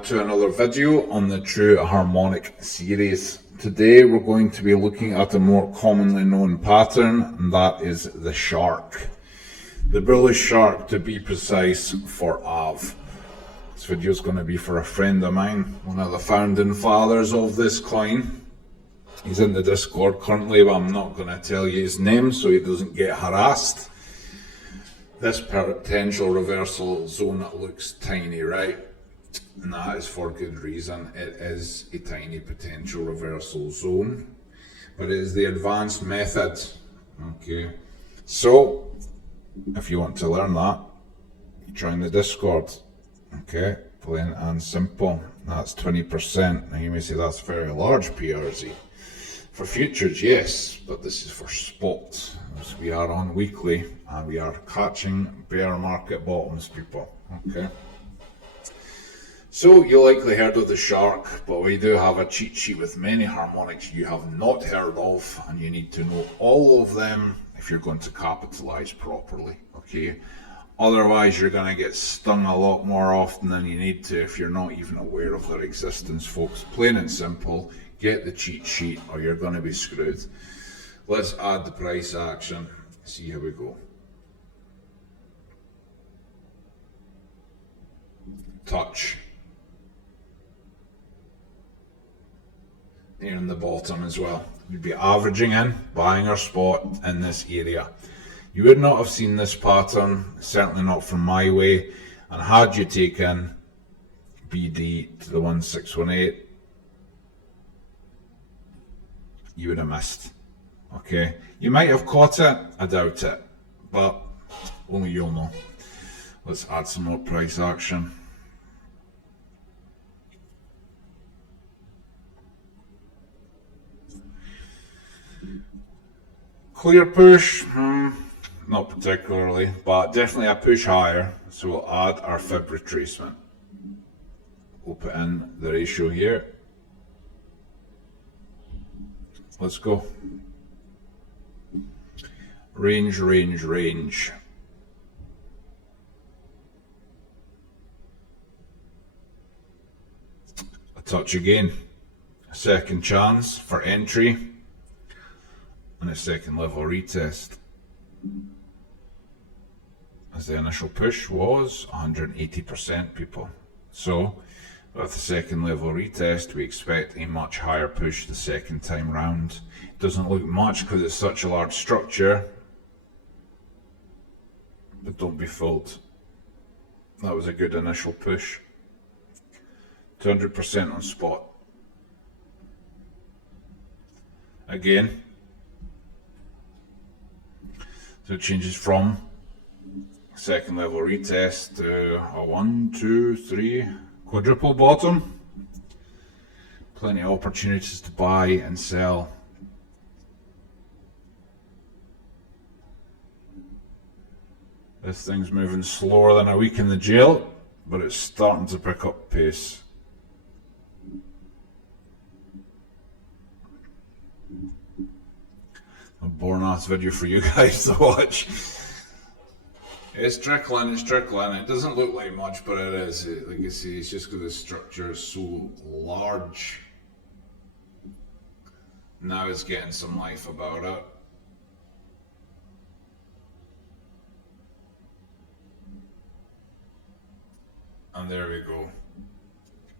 back to another video on the True Harmonic series. Today we're going to be looking at a more commonly known pattern, and that is the shark. The bullish shark, to be precise, for Av. This video is going to be for a friend of mine, one of the founding fathers of this coin. He's in the Discord currently, but I'm not going to tell you his name so he doesn't get harassed. This potential reversal zone looks tiny, right? And that is for good reason. It is a tiny potential reversal zone, but it is the advanced method. Okay, so if you want to learn that, join the Discord. Okay, plain and simple. That's 20%. Now you may say that's very large, PRZ. For futures, yes, but this is for spot. As we are on weekly and we are catching bear market bottoms, people. Okay. So you likely heard of the shark, but we do have a cheat sheet with many harmonics you have not heard of, and you need to know all of them if you're going to capitalize properly. Okay. Otherwise, you're going to get stung a lot more often than you need to if you're not even aware of their existence, folks. Plain and simple. Get the cheat sheet or you're going to be screwed. Let's add the price action. See how we go. Touch. Here in the bottom as well. You'd be averaging in, buying our spot in this area. You would not have seen this pattern, certainly not from my way. And had you taken BD to the 1618, you would have missed. Okay, you might have caught it, I doubt it, but only you'll know. Let's add some more price action. Clear push, not particularly, but definitely a push higher. So we'll add our fib retracement. We'll put in the ratio here. Let's go. Range, range, range. A touch again. A second chance for entry. And a second level retest. As the initial push was 180%, people. So with the second level retest, we expect a much higher push the second time round. It doesn't look much because it's such a large structure, but don't be fooled. That was a good initial push. 200% on spot. Again. So it changes from second level retest to a 1, 2, 3 quadruple bottom. Plenty of opportunities to buy and sell. This thing's moving slower than a week in the jail, but it's starting to pick up pace. A boring ass video for you guys to watch. It's trickling, it's trickling. It doesn't look like much, but it is. Like you see, it's just because the structure is so large. Now it's getting some life about it. And there we go.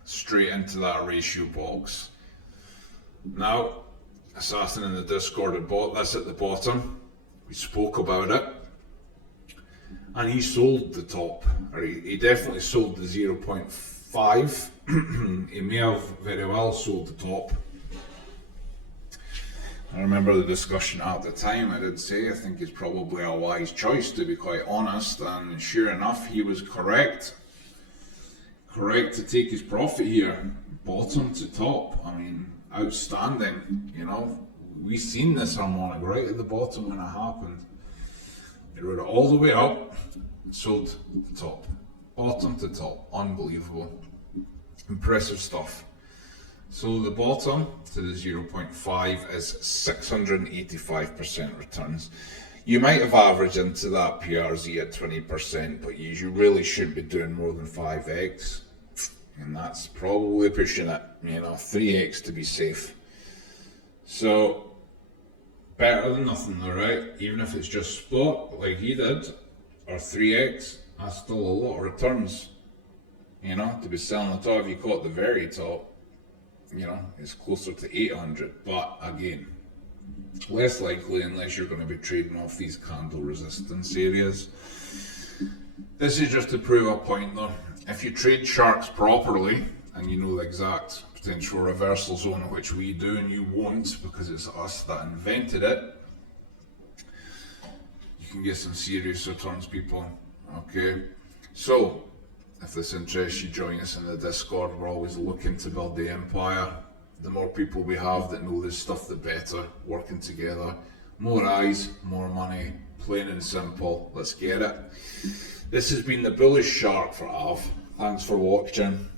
Straight into that ratio box. Now, Assassin in the Discord had bought this at the bottom. We spoke about it. And he sold the top, or he definitely sold the 0.5. He may have very well sold the top. I remember the discussion at the time. I did say I think it's probably a wise choice, to be quite honest, and sure enough he was correct. Correct to take his profit here, bottom to top. I mean, outstanding, you know. We seen this harmonic right at the bottom when it happened. It rode it all the way up, sold the top, bottom to top. Unbelievable, impressive stuff. So the bottom to the 0.5 is 685% returns. You might have averaged into that PRZ at 20%, but you really shouldn't be doing more than 5x. and that's probably pushing it, 3x to be safe. So, better than nothing though, right? Even if it's just spot, like he did, or 3x, that's still a lot of returns, to be selling the top. If you caught the very top, it's closer to 800, but again, less likely unless you're going to be trading off these candle resistance areas. This is just to prove a point though. If you trade sharks properly, and you know the exact potential reversal zone, which we do, and you won't because it's us that invented it, you can get some serious returns, people. Okay, so if this interests you, join us in the Discord. We're always looking to build the empire. The more people we have that know this stuff, the better. Working together, more eyes, more money, plain and simple. Let's get it. This has been the Bullish Shark for Av. Thanks for watching.